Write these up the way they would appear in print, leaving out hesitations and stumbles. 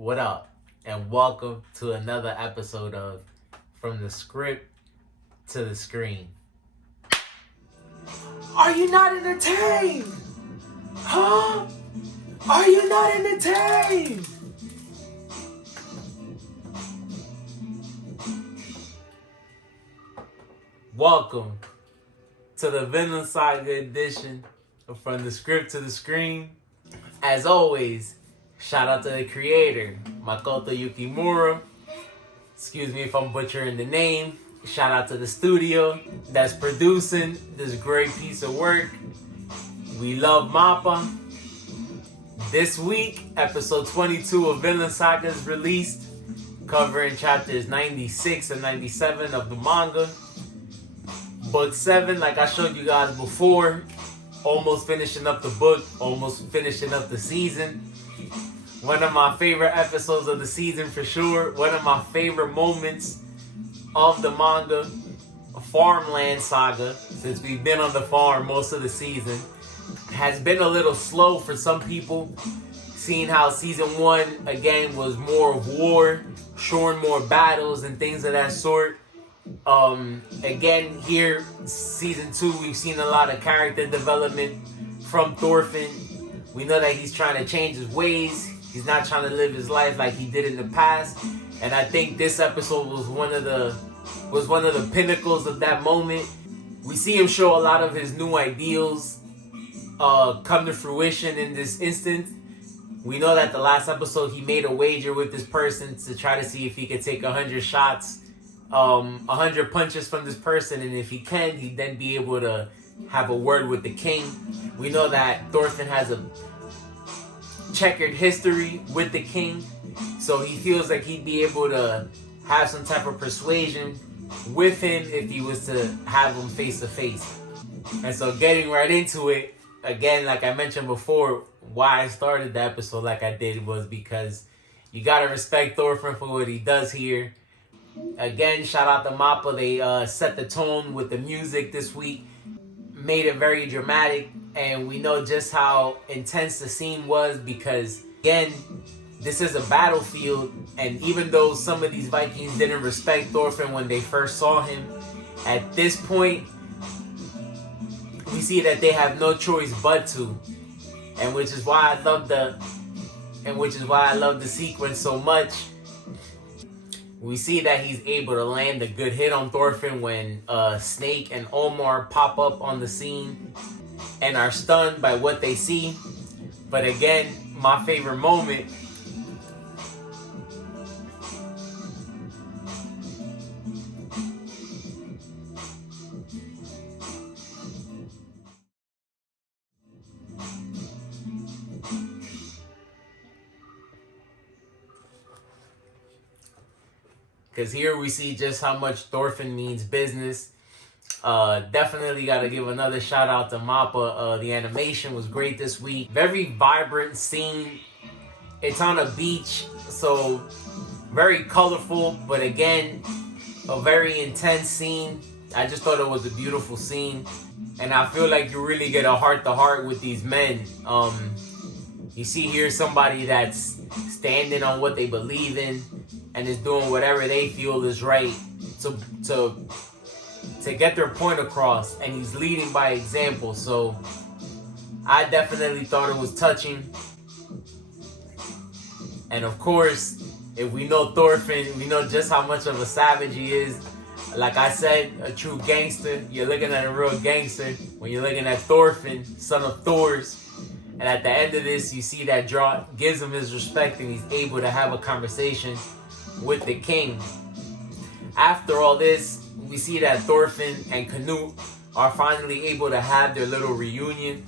What up? And welcome to another episode of From the Script to the Screen. Are you not entertained? Huh? Are you not entertained? Welcome to the Vinland Saga edition of From the Script to the Screen. As always, shout out to the creator, Makoto Yukimura. Excuse me if I'm butchering the name. Shout out to the studio that's producing this great piece of work. We love Mappa. This week, episode 22 of Vinland Saga is released, covering chapters 96 and 97 of the manga. Book 7, like I showed you guys before, almost finishing up the book, almost finishing up the season. One of my favorite episodes of the season for sure. One of my favorite moments of the manga, a farmland saga, since we've been on the farm most of the season. Has been a little slow for some people, seeing how season 1 again was more of war, showing more battles and things of that sort. Again here, season 2, we've seen a lot of character development from Thorfinn. We know that he's trying to change his ways. He's not trying to live his life like he did in the past. And I think this episode was one of the pinnacles of that moment. We see him show a lot of his new ideals come to fruition in this instance. We know that the last episode he made a wager with this person to try to see if he could take 100 shots, 100 punches from this person, and if he can, he'd then be able to have a word with the king. We know that Thorfinn has a checkered history with the king, so he feels like he'd be able to have some type of persuasion with him if he was to have him face to face. And so getting right into it, again, like I mentioned before, why I started the episode like I did was because you gotta respect Thorfinn for what he does here. Again, shout out to Mappa. They set the tone with the music this week, made it very dramatic, and we know just how intense the scene was because, again, this is a battlefield, and even though some of these Vikings didn't respect Thorfinn when they first saw him, at this point, we see that they have no choice but to, and which is why I love the sequence so much. We see that he's able to land a good hit on Thorfinn when Snake and Omar pop up on the scene and are stunned by what they see. But again, my favorite moment because here we see just how much Thorfinn means business. Definitely got to give another shout out to Mappa. The animation was great this week. Very vibrant scene. It's on a beach, so very colorful, but again, a very intense scene. I just thought it was a beautiful scene, and I feel like you really get a heart-to-heart with these men. You see here somebody that's standing on what they believe in and is doing whatever they feel is right to get their point across, and he's leading by example. So I definitely thought it was touching. And of course, if we know Thorfinn, we know just how much of a savage he is. Like I said, a true gangster. You're looking at a real gangster when you're looking at Thorfinn, son of Thor's. And at the end of this, you see that draw gives him his respect, and he's able to have a conversation with the king. After all this, we see that Thorfinn and Canute are finally able to have their little reunion.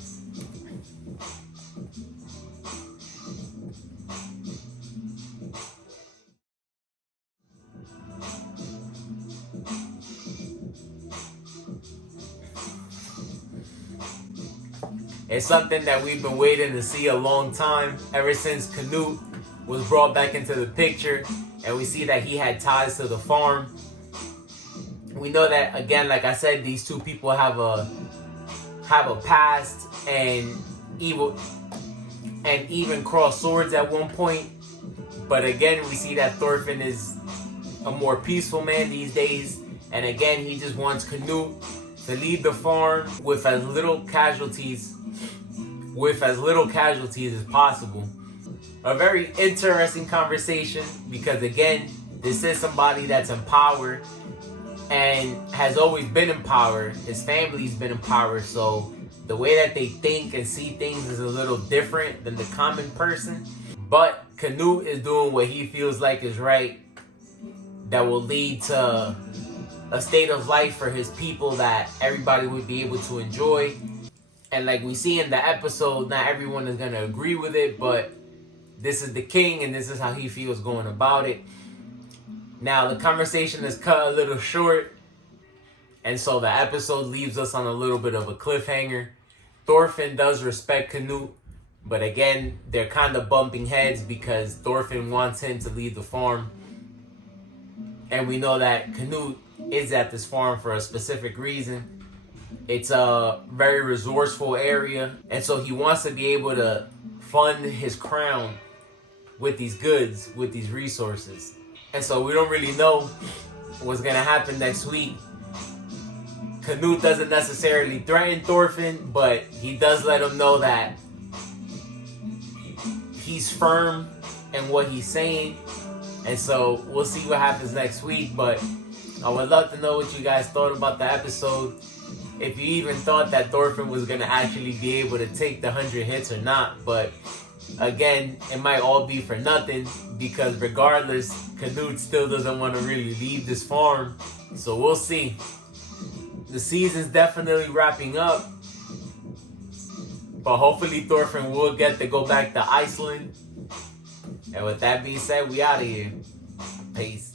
It's something that we've been waiting to see a long time, ever since Canute was brought back into the picture, and we see that he had ties to the farm. We know that, again, like I said, these two people have a past and even crossed swords at one point. But again, we see that Thorfinn is a more peaceful man these days. And again, he just wants Canute to leave the farm with as little casualties as possible. A very interesting conversation because again, this is somebody that's in power and has always been in power. His family's been in power, so the way that they think and see things is a little different than the common person. But Canute is doing what he feels like is right, that will lead to a state of life for his people that everybody would be able to enjoy. And like we see in the episode, not everyone is going to agree with it, but this is the king and this is how he feels going about it. Now, the conversation is cut a little short, and so the episode leaves us on a little bit of a cliffhanger. Thorfinn does respect Canute, but again, they're kind of bumping heads because Thorfinn wants him to leave the farm. And we know that Canute is at this farm for a specific reason. It's a very resourceful area, and so he wants to be able to fund his crown with these goods, with these resources. And so we don't really know what's going to happen next week. Canute doesn't necessarily threaten Thorfinn, but he does let him know that he's firm in what he's saying. And so we'll see what happens next week. But I would love to know what you guys thought about the episode. If you even thought that Thorfinn was going to actually be able to take the 100 hits or not. But again, it might all be for nothing because regardless, Canute still doesn't want to really leave this farm. So we'll see. The season's definitely wrapping up. But hopefully Thorfinn will get to go back to Iceland. And with that being said, we out of here. Peace.